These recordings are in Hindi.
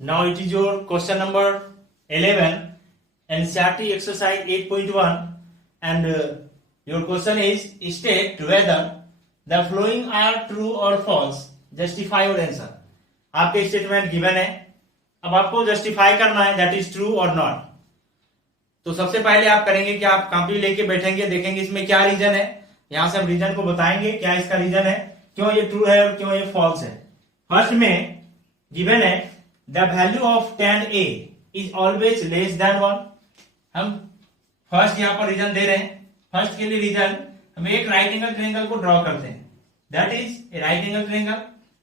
Now it is your question number 11, NCERT exercise 8.1, and your question is state whether the following are true or false. Justify your answer. आपके स्टेटमेंट गिवन है, अब आपको जस्टिफाई करना है दैट इज ट्रू और नॉट। तो सबसे पहले आप करेंगे कि आप कॉपी लेके बैठेंगे, देखेंगे इसमें क्या रीजन है, यहां से हम रीजन को बताएंगे क्या इसका रीजन है, क्यों ये ट्रू है और क्यों ये फॉल्स है। फर्स्ट में गिवन है the value of tan a is always less than 1। हम फर्स्ट यहां पर रीजन दे रहे हैं। फर्स्ट के लिए रीजन हम एक राइट एंगल ट्रायंगल को ड्रॉ करते हैं, that is a right angle triangle,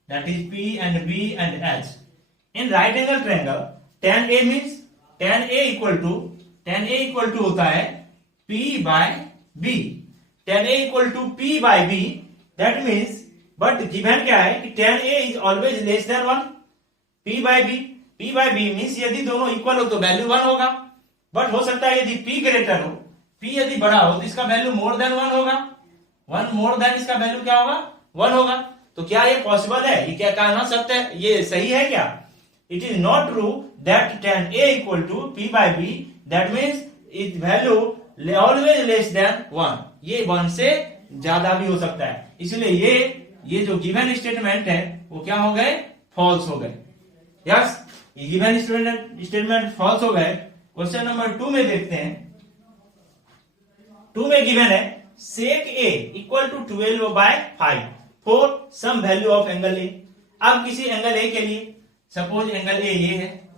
that is P and B and H। In right angle triangle tan a means tan a equal to होता है P by B। tan a equal to P by B, that means but given क्या है कि tan a is always less than 1। P by B means यदि दोनों इक्वल हो तो वैल्यू 1 होगा, बट हो सकता है यदि P ग्रेटर हो, P यदि बड़ा हो तो इसका वैल्यू मोर देन 1 होगा। 1 मोर देन इसका वैल्यू क्या होगा, 1 होगा। तो क्या ये पॉसिबल है, ये क्या कहना सत्य है, ये सही है क्या? It is not true that tan a equal to P by B, that means it value always less than 1। ये 1 से ज्यादा भी हो सकता है, इसलिए ये जो गिवन स्टेटमेंट है वो क्या हो गए, फॉल्स हो गए। यस, ये गिवन स्टेटमेंट फॉल्स हो गए। क्वेश्चन नंबर 2 में देखते हैं। 2 में गिवन है sec a equal to 12/5 for some value of angle a। अब किसी एंगल a के लिए, सपोज एंगल a ये है,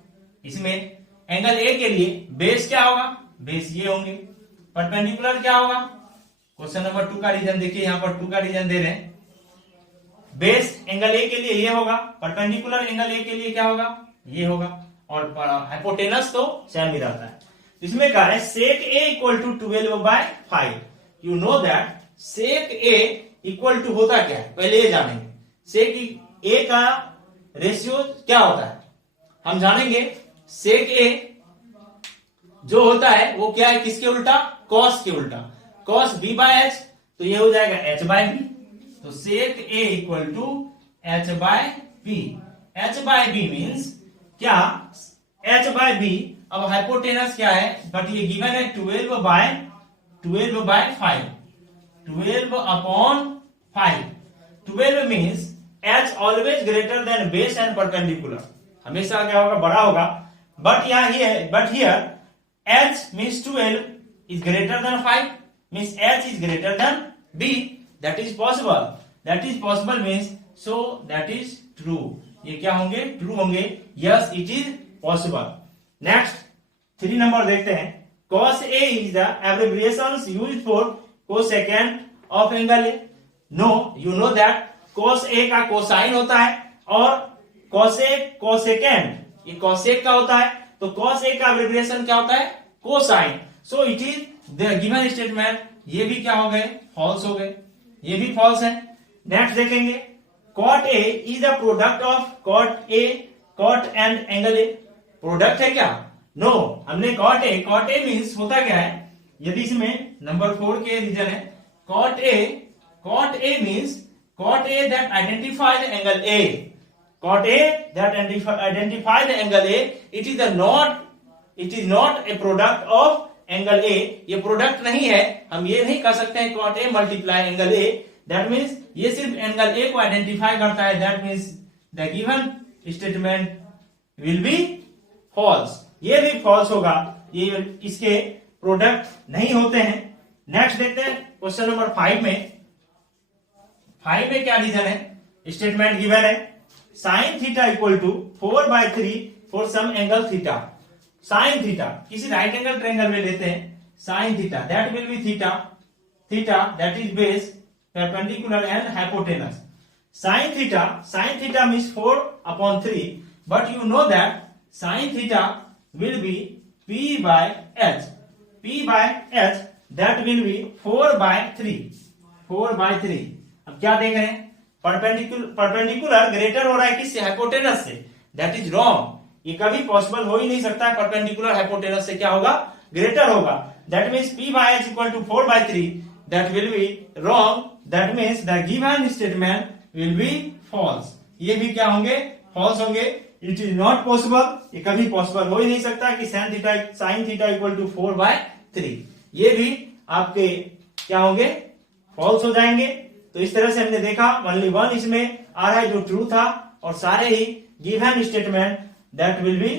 इसमें एंगल a के लिए बेस क्या होगा, बेस ये होंगे, परपेंडिकुलर क्या होगा। क्वेश्चन नंबर 2 का रीजन देखिए, यहां पर 2 का रीजन दे रहे हैं। बेस एंगल a के लिए ये होगा, परपेंडिकुलर एंगल a के लिए क्या होगा, ये होगा, और हाइपोटेनस तो सेम ही रहता है। इसमें कहा है sec a equal to 12/5। You know that sec a equal to होता क्या है, पहले ये जानेंगे। sec a का रेशियो क्या होता है हम जानेंगे। sec a जो होता है वो क्या है, किसके उल्टा, cos के उल्टा, cos b by h, तो ये हो जाएगा h by b। तो sec a equal to h by b। h by b means क्या, h by b। अब हाइपोटेनस क्या है, बट ये गिवन है 12/5, 12/5। 12 means h always greater than base and perpendicular, हमेशा क्या होगा, बड़ा होगा। But here h means 12 is greater than 5, means h is greater than b। That is possible means so that is true. ये क्या होंगे, ट्रू होंगे। Yes, it is possible. Next 3 number देखते हैं। cos a is the abbreviation used for cosecant of angle a। No, you know that cos a का कोसाइन होता है और cosecant ये cosec का होता है, तो cos a का abbreviation क्या होता है, cosine. So it is the given statement, ये भी क्या हो गए, फॉल्स हो गए, ये भी फॉल्स है। नेक्स्ट देखेंगे, cot a is the product of cot and angle a। Product है क्या, नो हमने cot a मीन्स होता क्या है, यदि इसमें नंबर 4 के रीजन है, cot a means cot a that identify the angle a, cot a that identify the angle a, it is not a product of angle a। ये प्रोडक्ट नहीं है, हम ये नहीं कह सकते हैं cot a multiply angle a। That means ये सिर्फ एंगल a को आइडेंटिफाई करता है, that means the given statement will be false. ये भी फॉल्स होगा, ये इसके प्रोडक्ट नहीं होते हैं। नेक्स्ट देखते हैं क्वेश्चन नंबर 5 में। 5 में क्या रीजन है, स्टेटमेंट गिवन है sin theta equal to 4/3 for some angle theta. sin theta किसी राइट एंगल ट्रायंगल में लेते हैं, sin theta that will be theta that is base, perpendicular and hypotenuse। sin theta means 4/3, but you know that sin theta will be P by H, that will be 4/3। अब क्या देख रहे हैं, परपेंडिकुलर ग्रेटर हो रहा है किससे, हाइपोटेनस से, दैट इज रॉन्ग। ये कभी पॉसिबल हो ही नहीं सकता, परपेंडिकुलर हाइपोटेनस से क्या होगा, ग्रेटर होगा। That means P by H equal to 4/3, that will be wrong। That means the given statement will be false। ये भी क्या होंगे, false होंगे। इट इज नॉट पॉसिबल, ये कभी पॉसिबल हो ही नहीं सकता कि साइन थीटा इक्वल टू 4/3। ये भी आपके क्या होंगे, फॉल्स हो जाएंगे। तो इस तरह से हमने देखा ओनली वन इसमें आ रहा है जो ट्रू था, और सारे ही given statement that will be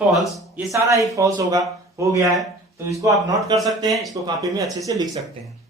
false, ये सारा ही फॉल्स होगा, हो गया है। तो इसको आप नोट कर सकते हैं, इसको कॉपी में अच्छे से लिख सकते हैं।